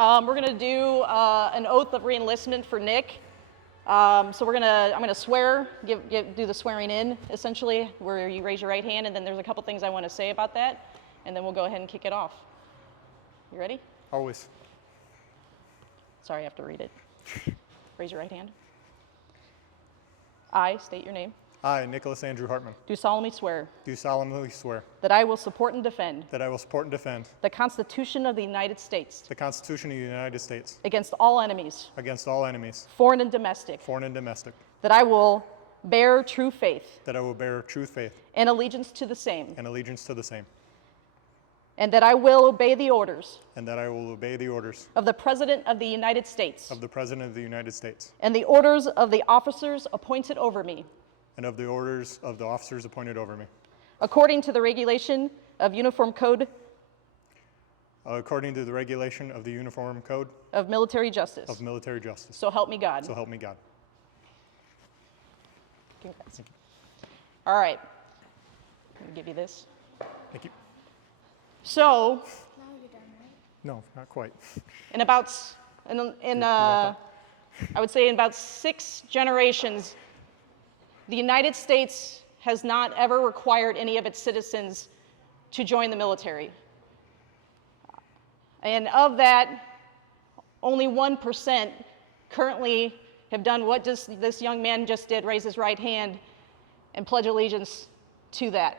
We're going to do an oath of reenlistment for Nick. I'm going to swear, do the swearing in, essentially, where you raise your right hand, and then there's a couple things I want to say about that, and then we'll go ahead and kick it off. You ready? Always. Sorry, I have to read it. Raise your right hand. I state your name. I, Nicholas Andrew Hartman, Do solemnly swear do solemnly swear that I will support and defend that I will support and defend the Constitution of the United States the Constitution of the United States against all enemies, against all enemies, foreign and domestic, foreign and domestic, that I will bear true faith that I will bear true faith and allegiance to the same, and allegiance to the same, and that I will obey the orders and that I will obey the orders of the President of the United States of the President of the United States and the orders of the officers appointed over me, and of the orders of the officers appointed over me, according to the regulation of Uniform Code according to the regulation of the Uniform Code of Military Justice. of Military Justice. So help me God. So help me God. Congrats. All right. Let me give you this. Thank you. So, Now you're done, right? No, not quite. in about, I would say in about 6 generations, the United States has not ever required any of its citizens to join the military. And of that, only 1% currently have done what this young man just did, raise his right hand and pledge allegiance to that.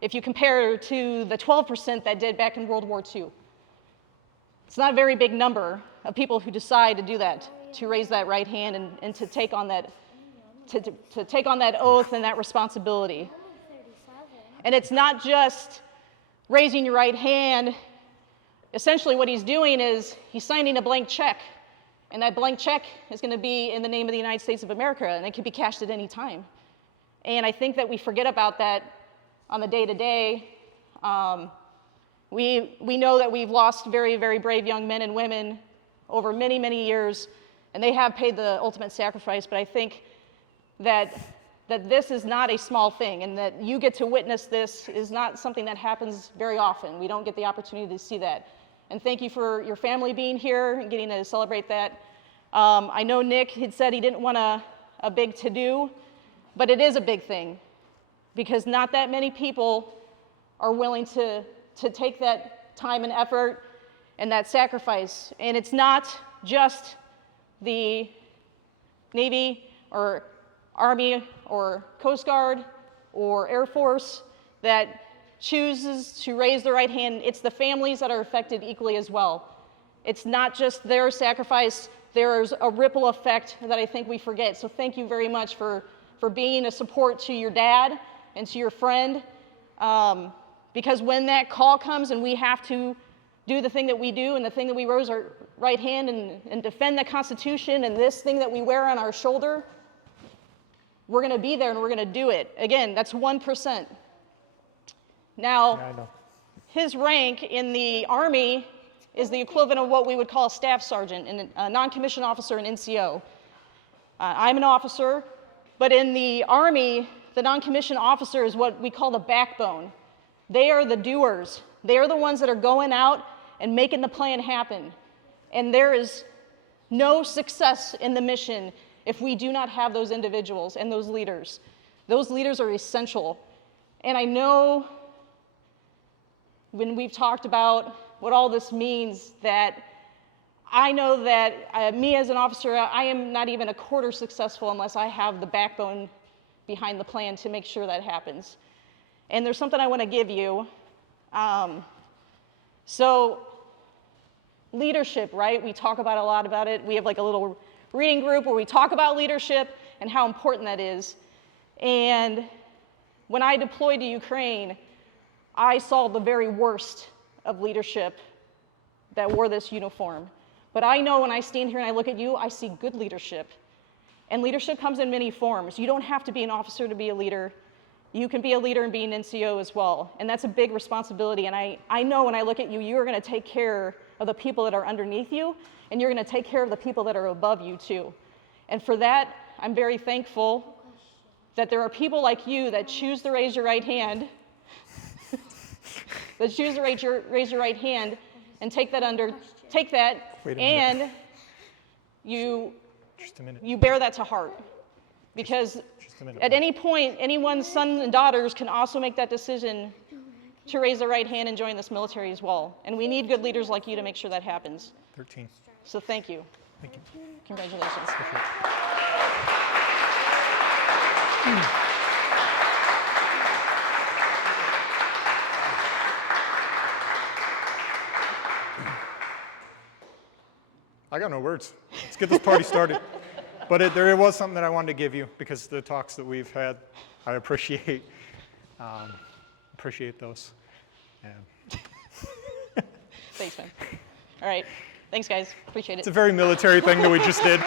If you compare to the 12% that did back in World War II. It's not a very big number of people who decide to do that, to raise that right hand and to take on that, to take on that oath and that responsibility. And it's not just raising your right hand. Essentially what he's doing is he's signing a blank check, and that blank check is going to be in the name of the United States of America, and it can be cashed at any time. And I think that we forget about that on the day-to-day. We know that we've lost very, very brave young men and women over many, many years, and they have paid the ultimate sacrifice, but I think that this is not a small thing, and that you get to witness this is not something that happens very often. We don't get the opportunity to see that. And thank you for your family being here and getting to celebrate that. I know Nick had said he didn't want a big to-do, but it is a big thing, because not that many people are willing to take that time and effort and that sacrifice. And it's not just the Navy or Army or Coast Guard or Air Force that chooses to raise the right hand. It's the families that are affected equally as well. It's not just their sacrifice. There's a ripple effect that I think we forget. So thank you very much for being a support to your dad and to your friend. Because when that call comes and we have to do the thing that we do and the thing that we raise our right hand and defend the Constitution and this thing that we wear on our shoulder, we're going to be there and we're going to do it. Again, that's 1%. Now, Yeah, I know. his rank in the Army is the equivalent of what we would call a staff sergeant and a non-commissioned officer, an NCO. I'm an officer, but in the Army, the non-commissioned officer is what we call the backbone. They are the doers. They are the ones that are going out and making the plan happen. And there is no success in the mission if we do not have those individuals and those leaders. Those leaders are essential. And I know when we've talked about what all this means, that I know that me as an officer, I am not even a quarter successful unless I have the backbone behind the plan to make sure that happens. And there's something I want to give you. So leadership, right? We talk about a lot about it. We have like a little reading group where we talk about leadership and how important that is. And when I deployed to Ukraine, I saw the very worst of leadership that wore this uniform. But I know when I stand here and I look at you, I see good leadership. And leadership comes in many forms. You don't have to be an officer to be a leader. You can be a leader and be an NCO as well. And that's a big responsibility. And I know when I look at you, you're going to take care of the people that are underneath you, and you're going to take care of the people that are above you too. And for that, I'm very thankful that there are people like you that choose to raise your right hand, that choose to raise your right hand and take that Wait a minute. and you Just a minute. you bear that to heart. Because Just a minute. at any point, anyone's sons and daughters can also make that decision to raise their right hand and join this military as well. And we need good leaders like you to make sure that happens. 13. So thank you. Thank you. Congratulations. I got no words. Let's get this party started. But there was something that I wanted to give you because the talks that we've had, I appreciate those. And Thanks, man. All right. Thanks, guys. Appreciate it. it's a very military thing that we just did.